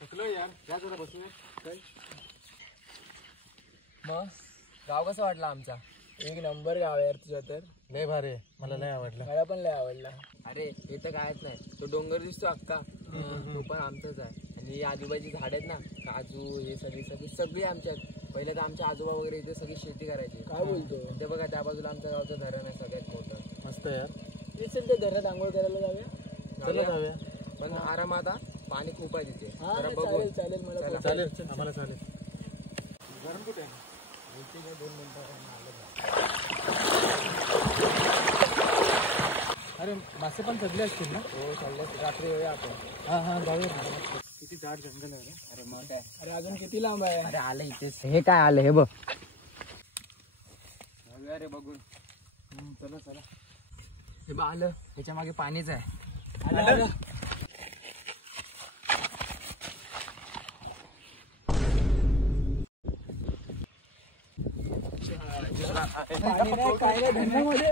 यार या जरा बसूया. काय मग गाव कसं वाटलं आमचा? एक नंबर गाव यार तुझा तर. लय भारी आहे. मला लय आवडलं. मला पण लय आवडला. अरे हे तर कायच नाही, तो डोंगर दिसतो अक्का, तो पण आमचाच आहे. आणि आजूबाजूची झाड आहेत ना, काजू हे सगळी आमच्यात. पहिले तर आमचे आजोबा वगैरे इथे सगळी शेती करायची. काय बोलतो? ते बघा त्या बाजूला आमच्या गावचं धरण आहे सगळ्यात मोठं. मस्त यार. चल ते घरात आंघोळ करायला जाऊया. चला जाऊया. पण आरामात हा. पाणी खूप आहे तिथे. हा जरा बघू. चालेल चालेल मला चला. चालेल आम्हाला चालेल. गरम कुठे आहे? 2 मिनिटं. अरे मासे पण सगळे असतील ना? हो चाललं, रात्री येऊया आपण. हा जाऊया. किती दाट जंगल आहे. अरे मग काय. अरे अजून किती लांब आहे? अरे आलं इथेच. हे काय आलं हे बघ. जाऊया रे बघून. चला चला. हे बघ आलं, त्याच्या मागे पाणीच आहे. आलं. पाणी नाही काय नाही धरणामध्ये.